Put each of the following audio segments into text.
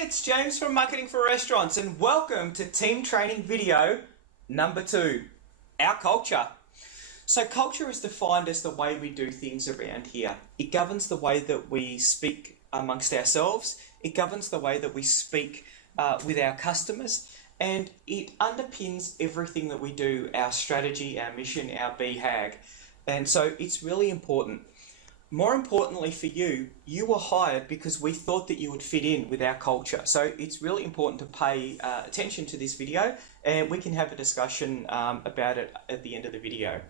it's James from Marketing4Restaurants and welcome to team training video number 2, our culture. So culture is defined as the way we do things around here. It governs the way that we speak amongst ourselves, it governs the way that we speak with our customers, and it underpins everything that we do, our strategy, our mission, our BHAG. And so it's really important. More importantly for you, you were hired because we thought that you would fit in with our culture. So it's really important to pay attention to this video, and we can have a discussion about it at the end of the video.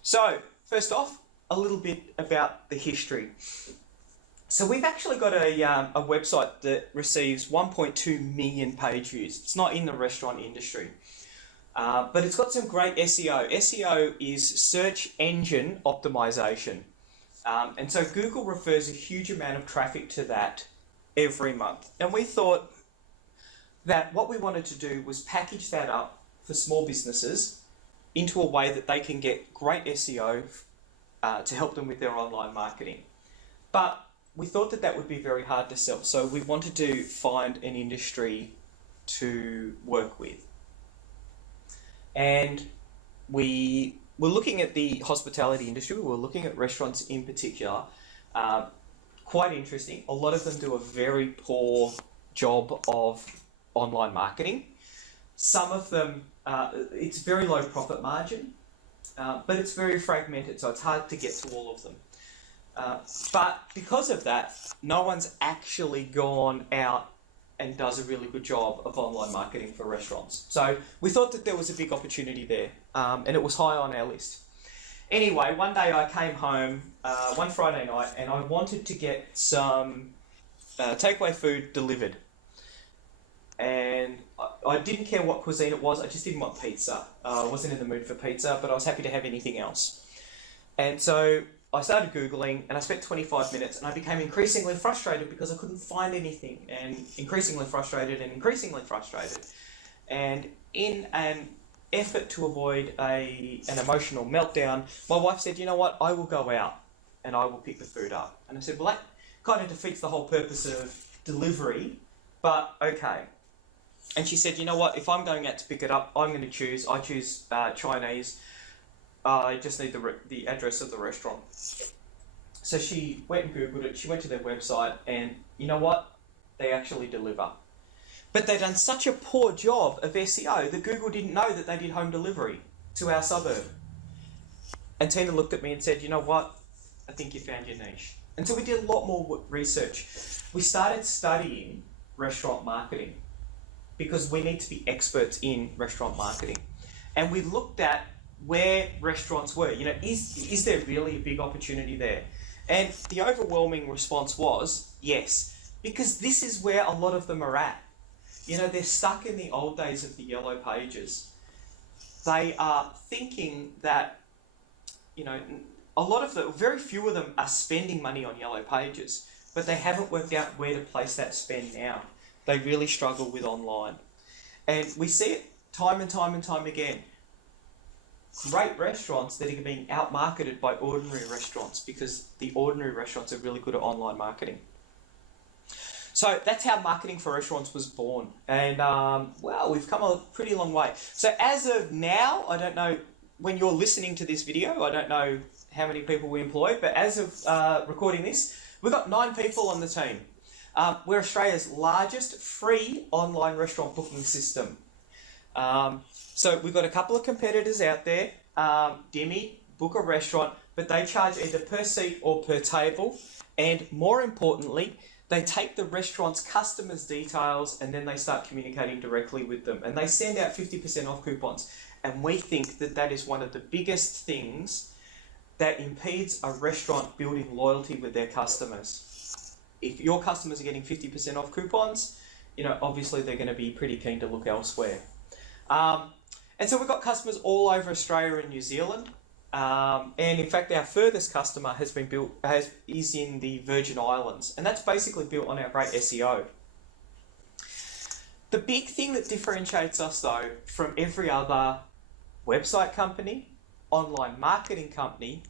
So first off, a little bit about the history. So we've actually got a website that receives 1.2 million page views. It's not in the restaurant industry, but it's got some great SEO. SEO is search engine optimization. And so Google refers a huge amount of traffic to that every month. And we thought that what we wanted to do was package that up for small businesses into a way that they can get great SEO to help them with their online marketing. But we thought that that would be very hard to sell. So we wanted to find an industry to work with. And we were looking at the hospitality industry. We were looking at restaurants in particular. Quite interesting. A lot of them do a very poor job of online marketing. Some of them, it's very low profit margin, but it's very fragmented, so it's hard to get to all of them. But because of that, no one's actually gone out and does a really good job of online marketing for restaurants. So we thought that there was a big opportunity there, and it was high on our list. Anyway, one day I came home, one Friday night, and I wanted to get some takeaway food delivered. And I didn't care what cuisine it was, I just didn't want pizza. I wasn't in the mood for pizza, but I was happy to have anything else. And so I started Googling, and I spent 25 minutes, and I became increasingly frustrated because I couldn't find anything, and increasingly frustrated and increasingly frustrated. And in an effort to avoid an emotional meltdown, my wife said, you know what, I will go out and I will pick the food up. And I said, well, that kind of defeats the whole purpose of delivery, but okay. And she said, you know what, if I'm going out to pick it up, I'm going to choose Chinese. I just need the address of the restaurant. So she went and Googled it, she went to their website, and you know what? They actually deliver. But they've done such a poor job of SEO that Google didn't know that they did home delivery to our suburb. And Tina looked at me and said, you know what? I think you found your niche. And so we did a lot more research. We started studying restaurant marketing because we need to be experts in restaurant marketing. And we looked at where restaurants were. You know, is there really a big opportunity there? And the overwhelming response was yes, because this is where a lot of them are at. You know, they're stuck in the old days of the yellow pages. They are thinking that, you know, very few of them are spending money on yellow pages, but they haven't worked out where to place that spend now. They really struggle with online. And we see it time and time and time again. Great restaurants that are being outmarketed by ordinary restaurants because the ordinary restaurants are really good at online marketing. So that's how Marketing4Restaurants was born. And well, we've come a pretty long way. So as of now, I don't know, when you're listening to this video, I don't know how many people we employ, but as of recording this, we've got 9 people on the team. We're Australia's largest free online restaurant booking system. So we've got a couple of competitors out there, Dimmy, Book a Restaurant, but they charge either per seat or per table. And more importantly, they take the restaurant's customers' details and then they start communicating directly with them. And they send out 50% off coupons. And we think that that is one of the biggest things that impedes a restaurant building loyalty with their customers. If your customers are getting 50% off coupons, you know, obviously they're going to be pretty keen to look elsewhere. And so we've got customers all over Australia and New Zealand. And in fact, our furthest customer is in the Virgin Islands. And that's basically built on our great SEO. The big thing that differentiates us though from every other website company, online marketing company,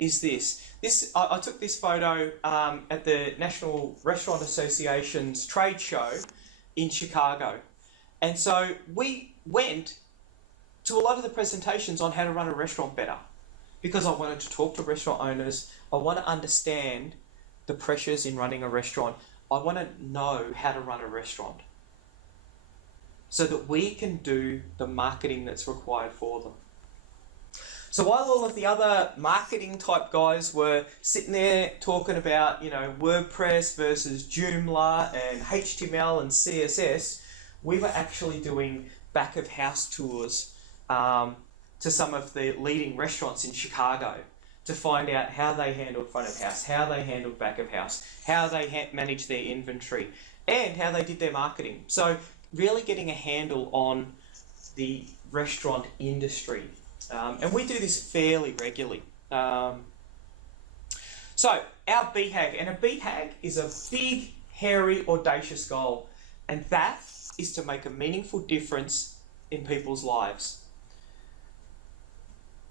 is this. I took this photo at the National Restaurant Association's trade show in Chicago. And so we went to a lot of the presentations on how to run a restaurant better, because I wanted to talk to restaurant owners. I want to understand the pressures in running a restaurant. I want to know how to run a restaurant so that we can do the marketing that's required for them. So while all of the other marketing type guys were sitting there talking about, WordPress versus Joomla and HTML and CSS, we were actually doing back of house tours to some of the leading restaurants in Chicago to find out how they handled front of house, how they handled back of house, how they managed their inventory, and how they did their marketing. So really getting a handle on the restaurant industry. And we do this fairly regularly. So our BHAG, and a BHAG is a big, hairy, audacious goal, and that is to make a meaningful difference in people's lives.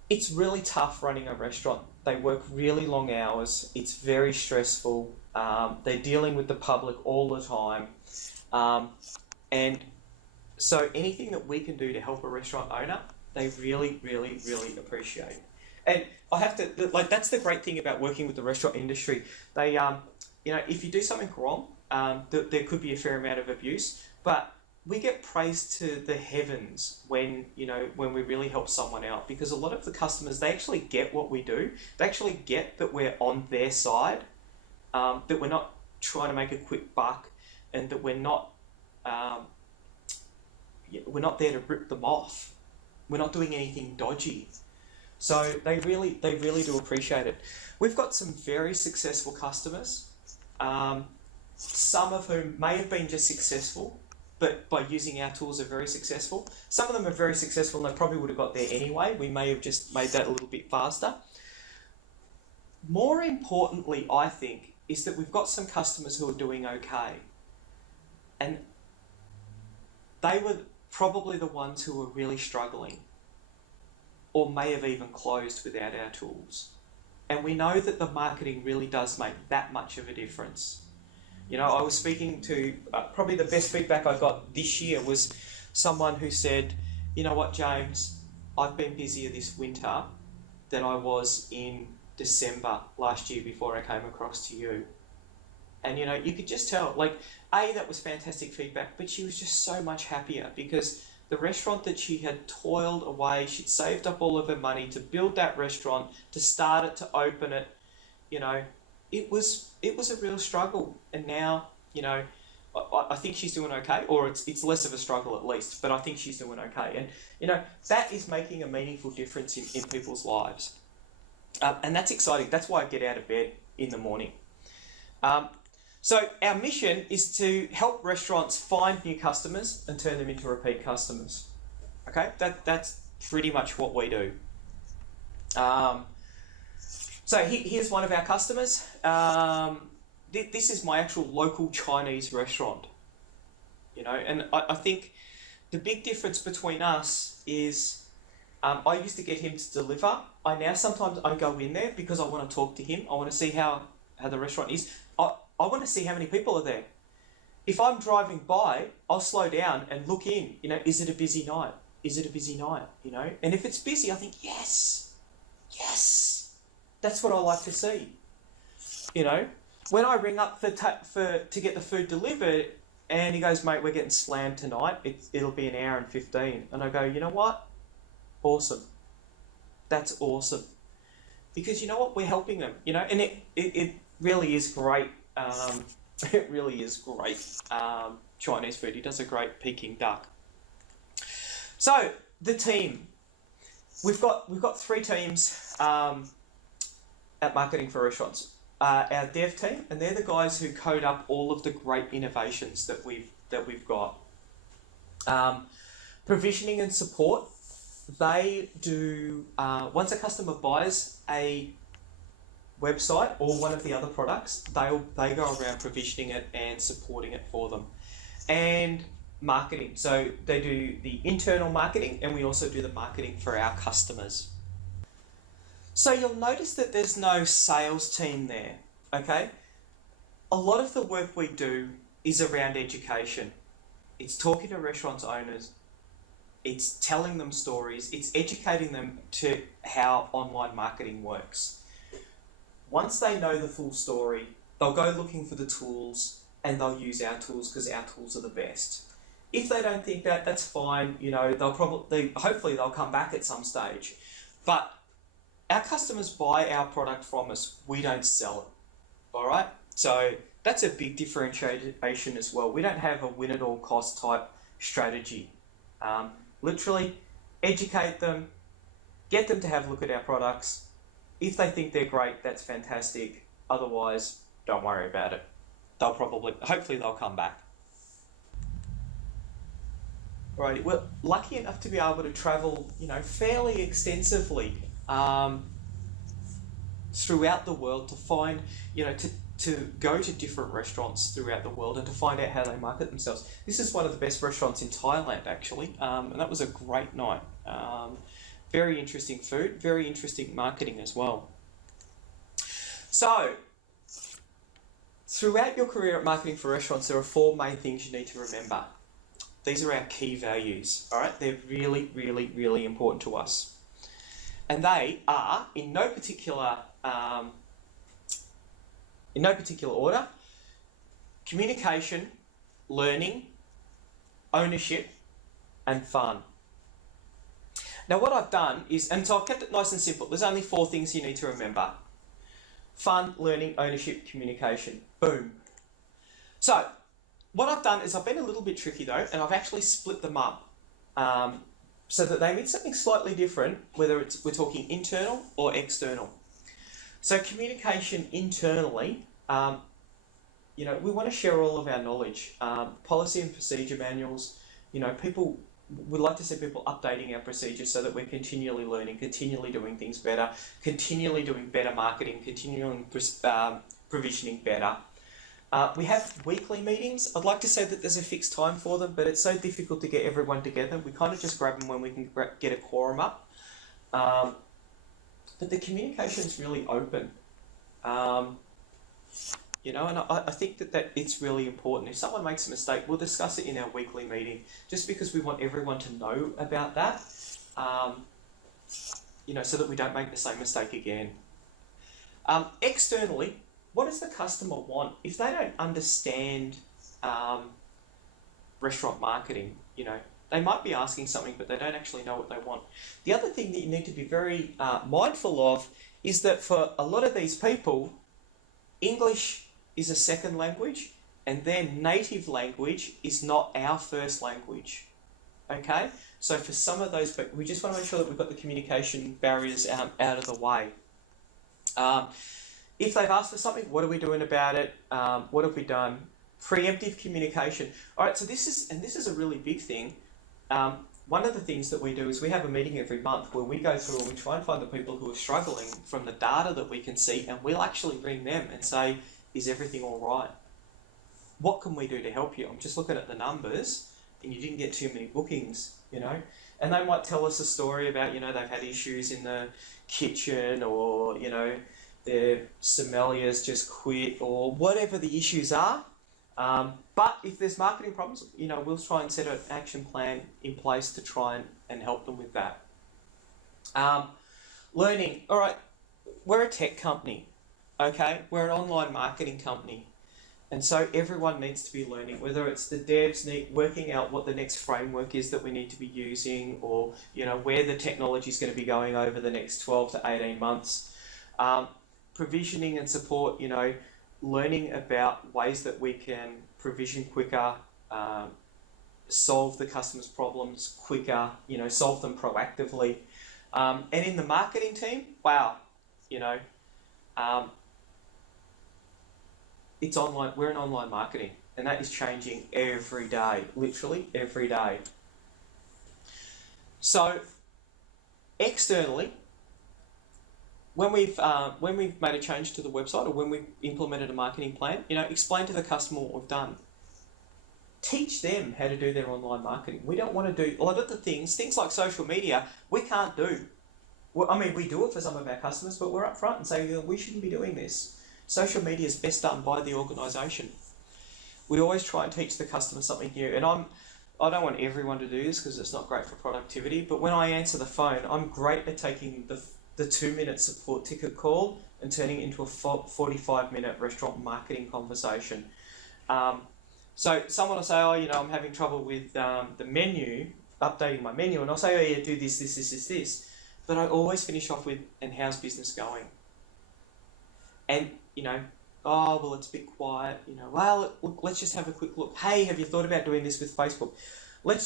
It's really tough running a restaurant. They work really long hours. It's very stressful. They're dealing with the public all the time. And so anything that we can do to help a restaurant owner, they really, really, really appreciate. And I have to, that's the great thing about working with the restaurant industry. They, if you do something wrong, there could be a fair amount of abuse, but we get praised to the heavens when we really help someone out, because a lot of the customers, they actually get what we do. They actually get that we're on their side, that we're not trying to make a quick buck, and that we're not there to rip them off. We're not doing anything dodgy. So they really do appreciate it. We've got some very successful customers, some of whom may have been just successful, but by using our tools are very successful. Some of them are very successful and they probably would have got there anyway. We may have just made that a little bit faster. More importantly, I think, is that we've got some customers who are doing okay. And they were probably the ones who were really struggling, or may have even closed without our tools. And we know that the marketing really does make that much of a difference. I was speaking to, probably the best feedback I got this year was someone who said, you know what, James, I've been busier this winter than I was in December last year before I came across to you. And, you could just tell, that was fantastic feedback, but she was just so much happier because the restaurant that she had toiled away, she'd saved up all of her money to build that restaurant, to start it, to open it, it was a real struggle. And now, I think she's doing okay, or it's less of a struggle at least, but I think she's doing okay. And, that is making a meaningful difference in people's lives. And that's exciting. That's why I get out of bed in the morning. So our mission is to help restaurants find new customers and turn them into repeat customers. Okay, that's pretty much what we do. So here's one of our customers. This is my actual local Chinese restaurant. And I think the big difference between us is I used to get him to deliver. Sometimes I go in there because I want to talk to him. I want to see how the restaurant is. I want to see how many people are there. If I'm driving by, I'll slow down and look in. Is it a busy night? Is it a busy night? And if it's busy, I think, yes, that's what I like to see. When I ring up to get the food delivered, and he goes, mate, we're getting slammed tonight. It'll be an hour and 15. And I go, you know what? Awesome. That's awesome. Because you know what? We're helping them. And it really is great. It really is great Chinese food. He does a great Peking duck. So the team, we've got 3 teams at Marketing4Restaurants. Our dev team, and they're the guys who code up all of the great innovations that we've got. Provisioning and support, they do once a customer buys a website or one of the other products, they go around provisioning it and supporting it for them. And marketing, so they do the internal marketing, and we also do the marketing for our customers. So you'll notice that there's no sales team there, okay? A lot of the work we do is around education. It's talking to restaurants owners, it's telling them stories, it's educating them to how online marketing works. Once they know the full story, they'll go looking for the tools and they'll use our tools because our tools are the best. If they don't think that, that's fine. You know, hopefully they'll come back at some stage. But our customers buy our product from us. We don't sell it. All right. So that's a big differentiation as well. We don't have a win at all cost type strategy. Literally educate them, get them to have a look at our products. If they think they're great, that's fantastic. Otherwise, don't worry about it. Hopefully they'll come back. Alrighty, we're lucky enough to be able to travel, fairly extensively throughout the world to find, to go to different restaurants throughout the world and to find out how they market themselves. This is one of the best restaurants in Thailand, actually, and that was a great night. Very interesting food, very interesting marketing as well. So, throughout your career at Marketing4Restaurants, there are 4 main things you need to remember. These are our key values, all right? They're really, really, really important to us. And they are, in no particular order: communication, learning, ownership, and fun. Now what I've done is, and so I've kept it nice and simple. There's only 4 things you need to remember: fun, learning, ownership, communication. Boom. So what I've done is I've been a little bit tricky though, and I've actually split them up so that they mean something slightly different, whether we're talking internal or external. So communication internally, we want to share all of our knowledge, policy and procedure manuals. We'd like to see people updating our procedures so that we're continually learning, continually doing things better, continually doing better marketing, continually provisioning better. We have weekly meetings. I'd like to say that there's a fixed time for them, but it's so difficult to get everyone together. We kind of just grab them when we can get a quorum up. But the communication's really open. And I think that it's really important. If someone makes a mistake, we'll discuss it in our weekly meeting, just because we want everyone to know about that, so that we don't make the same mistake again. Externally, what does the customer want? If they don't understand restaurant marketing, they might be asking something, but they don't actually know what they want. The other thing that you need to be very mindful of is that for a lot of these people, English is a second language, and their native language is not our first language. Okay? So for some of those people, we just want to make sure that we've got the communication barriers out of the way. If they've asked for something, what are we doing about it? What have we done? Preemptive communication. All right, so this is a really big thing. One of the things that we do is we have a meeting every month where we go through and we try and find the people who are struggling from the data that we can see, and we'll actually ring them and say, is everything all right? What can we do to help you? I'm just looking at the numbers and you didn't get too many bookings, and they might tell us a story about, they've had issues in the kitchen, or, their sommeliers just quit, or whatever the issues are. But if there's marketing problems, we'll try and set an action plan in place to try and help them with that. Learning. All right, we're a tech company, okay? We're an online marketing company. And so everyone needs to be learning, whether it's the devs working out what the next framework is that we need to be using, or, where the technology is going to be going over the next 12 to 18 months. Provisioning and support, learning about ways that we can provision quicker, solve the customer's problems quicker, solve them proactively. And in the marketing team, wow, it's online. We're in online marketing, and that is changing every day, literally every day. So externally, when we've made a change to the website, or when we've implemented a marketing plan, explain to the customer what we've done. Teach them how to do their online marketing. We don't want to do a lot of the things like social media, we can't do. Well, I mean, we do it for some of our customers, but we're upfront and say, we shouldn't be doing this. Social media is best done by the organisation. We always try and teach the customer something new. And I don't want everyone to do this because it's not great for productivity, but when I answer the phone, I'm great at taking the 2-minute support ticket call and turning it into a 45-minute restaurant marketing conversation. So someone will say, I'm having trouble with the menu, updating my menu, and I'll say, oh yeah, do this. But I always finish off with, and how's business going? And, oh, well, it's a bit quiet, well, look, let's just have a quick look. Hey, have you thought about doing this with Facebook?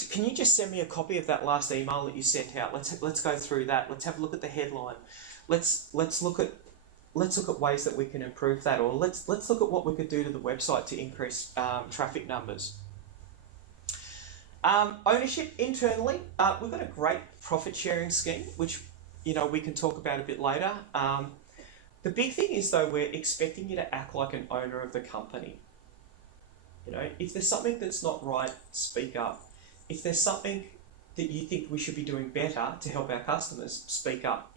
Can you just send me a copy of that last email that you sent out? Let's go through that. Let's have a look at the headline. Let's look at ways that we can improve that, or let's look at what we could do to the website to increase traffic numbers. Ownership internally, we've got a great profit sharing scheme, which we can talk about a bit later. The big thing is though, we're expecting you to act like an owner of the company. If there's something that's not right, speak up. If there's something that you think we should be doing better to help our customers, speak up.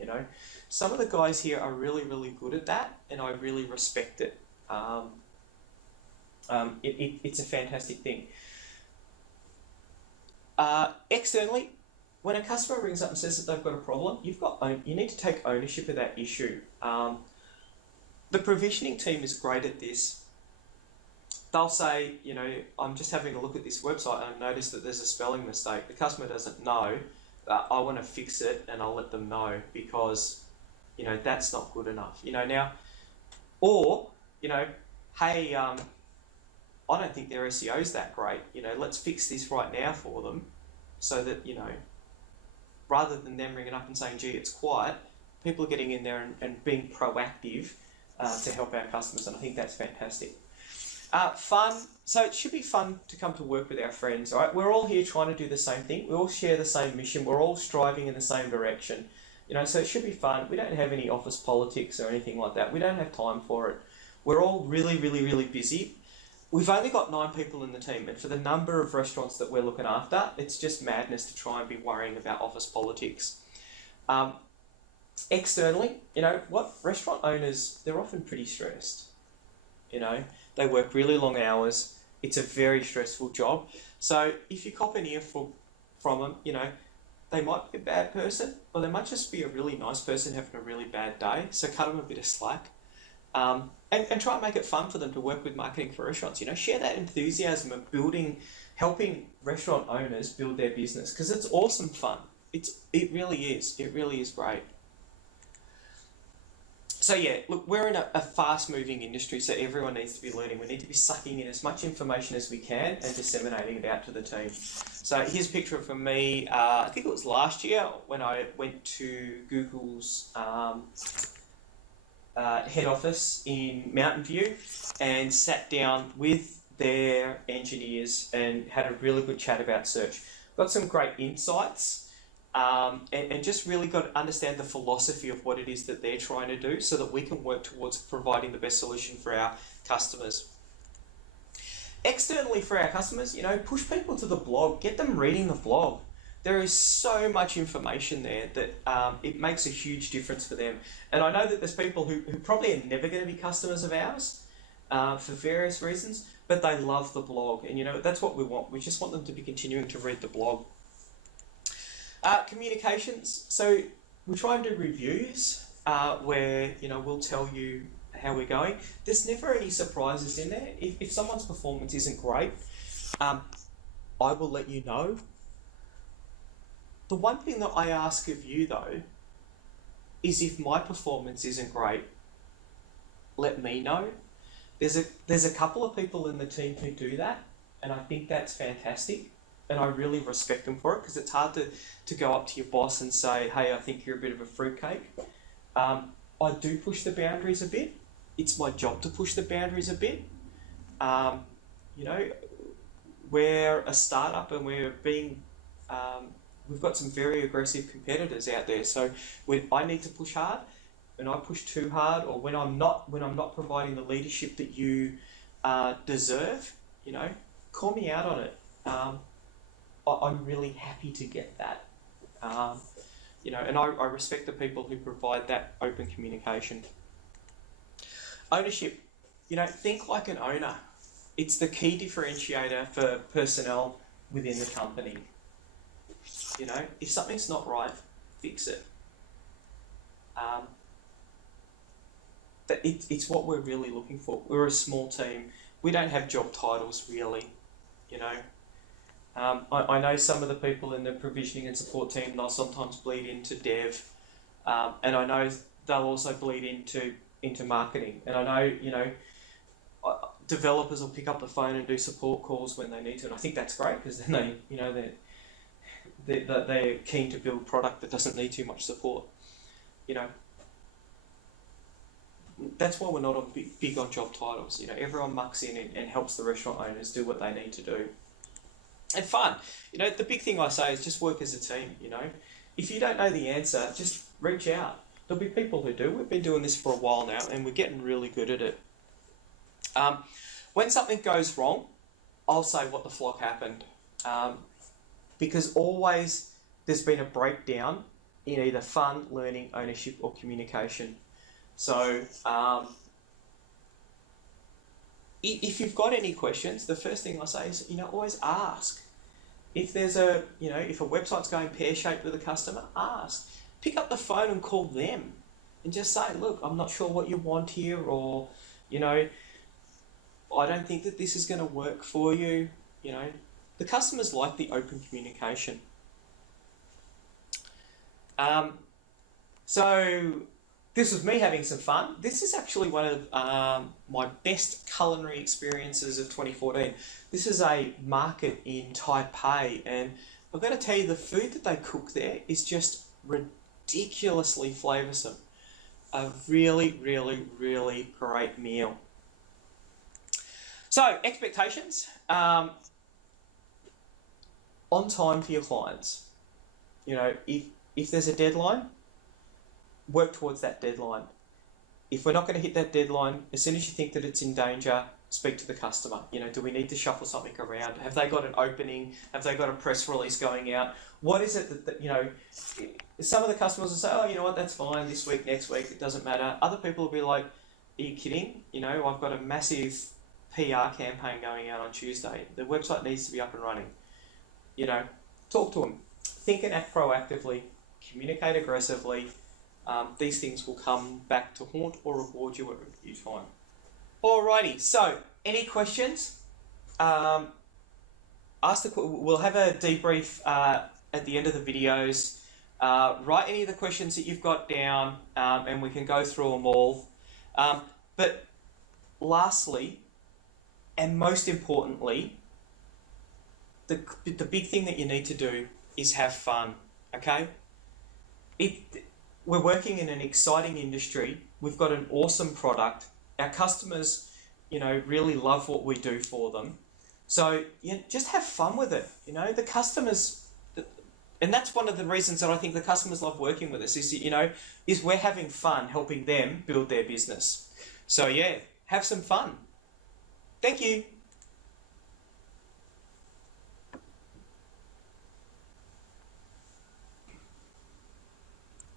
Some of the guys here are really, really good at that, and I really respect it. It's a fantastic thing. Externally, when a customer rings up and says that they've got a problem, you need to take ownership of that issue. The provisioning team is great at this. They'll say, I'm just having a look at this website and I noticed that there's a spelling mistake. The customer doesn't know. I want to fix it, and I'll let them know because, that's not good enough. Now, or, hey, I don't think their SEO is that great. Let's fix this right now for them so that, rather than them ringing up and saying, gee, it's quiet, people are getting in there and being proactive to help our customers, and I think that's fantastic. Fun. So it should be fun to come to work with our friends, all right? We're all here trying to do the same thing. We all share the same mission. We're all striving in the same direction. So it should be fun. We don't have any office politics or anything like that. We don't have time for it. We're all really, really, really busy. We've only got 9 people in the team, and for the number of restaurants that we're looking after, it's just madness to try and be worrying about office politics. Externally, restaurant owners, they're often pretty stressed. They work really long hours. It's a very stressful job. So if you cop an earful from them, they might be a bad person, or they might just be a really nice person having a really bad day. So cut them a bit of slack. And try and make it fun for them to work with Marketing4Restaurants. Share that enthusiasm of helping restaurant owners build their business, because it's awesome fun. It really is. It really is great. So yeah, look, we're in a fast-moving industry, so everyone needs to be learning. We need to be sucking in as much information as we can and disseminating it out to the team. So here's a picture from me, I think it was last year, when I went to Google's head office in Mountain View and sat down with their engineers and had a really good chat about search. Got some great insights. And just really got to understand the philosophy of what it is that they're trying to do so that we can work towards providing the best solution for our customers. Externally for our customers, push people to the blog, get them reading the blog. There is so much information there that it makes a huge difference for them. And I know that there's people who probably are never going to be customers of ours for various reasons, but they love the blog. And that's what we want. We just want them to be continuing to read the blog. Communications. So we try and do reviews where we'll tell you how we're going. There's never any surprises in there. If someone's performance isn't great, I will let you know. The one thing that I ask of you though is if my performance isn't great, let me know. There's a couple of people in the team who do that, and I think that's fantastic. And I really respect them for it, because it's hard to go up to your boss and say, hey, I think you're a bit of a fruitcake. I do push the boundaries a bit. It's my job to push the boundaries a bit. We're a startup and we've got some very aggressive competitors out there. So when I need to push hard, when I push too hard, or when I'm not providing the leadership that you deserve, call me out on it. I'm really happy to get that. You know, and I respect the people who provide that open communication. Ownership, you know, think like an owner. It's the key differentiator for personnel within the company. You know, if something's not right, fix it. But it's what we're really looking for. We're a small team. We don't have job titles really, you know. I know some of the people in the provisioning and support team, they'll sometimes bleed into dev, and I know they'll also bleed into marketing. And I know, you know, developers will pick up the phone and do support calls when they need to, and I think that's great because then they, you know, they're keen to build product that doesn't need too much support. You know, that's why we're not big on job titles. You know, everyone mucks in and helps the restaurant owners do what they need to do. And fun. You know, the big thing I say is just work as a team, you know. If you don't know the answer, just reach out. There'll be people who do. We've been doing this for a while now and we're getting really good at it. When something goes wrong, I'll say what the FLOC happened. Because always there's been a breakdown in either fun, learning, ownership or communication. So if you've got any questions, the first thing I say is, you know, always ask. If there's a, you know, if a website's going pear-shaped with a customer, ask. Pick up the phone and call them and just say, look, I'm not sure what you want here, or, you know, I don't think that this is going to work for you. You know, the customers like the open communication. So this was me having some fun. This is actually one of my best culinary experiences of 2014. This is a market in Taipei, and I've got to tell you, the food that they cook there is just ridiculously flavoursome. A really, really, really great meal. So, expectations. On time for your clients. You know, if there's a deadline, work towards that deadline. If we're not going to hit that deadline, as soon as you think that it's in danger, speak to the customer. You know, do we need to shuffle something around? Have they got an opening? Have they got a press release going out? What is it that you know, some of the customers will say, oh, you know what, that's fine, this week, next week, it doesn't matter. Other people will be like, are you kidding? You know, I've got a massive PR campaign going out on Tuesday. The website needs to be up and running. You know, talk to them. Think and act proactively. Communicate aggressively. These things will come back to haunt or reward you at review time. Alrighty, so any questions? We'll have a debrief at the end of the videos. Write any of the questions that you've got down, and we can go through them all. But lastly, and most importantly, the big thing that you need to do is have fun, okay? We're working in an exciting industry. We've got an awesome product. Our customers, you know, really love what we do for them. So just have fun with it. You know, the customers, and that's one of the reasons that I think the customers love working with us is, you know, is we're having fun helping them build their business. So yeah, have some fun. Thank you.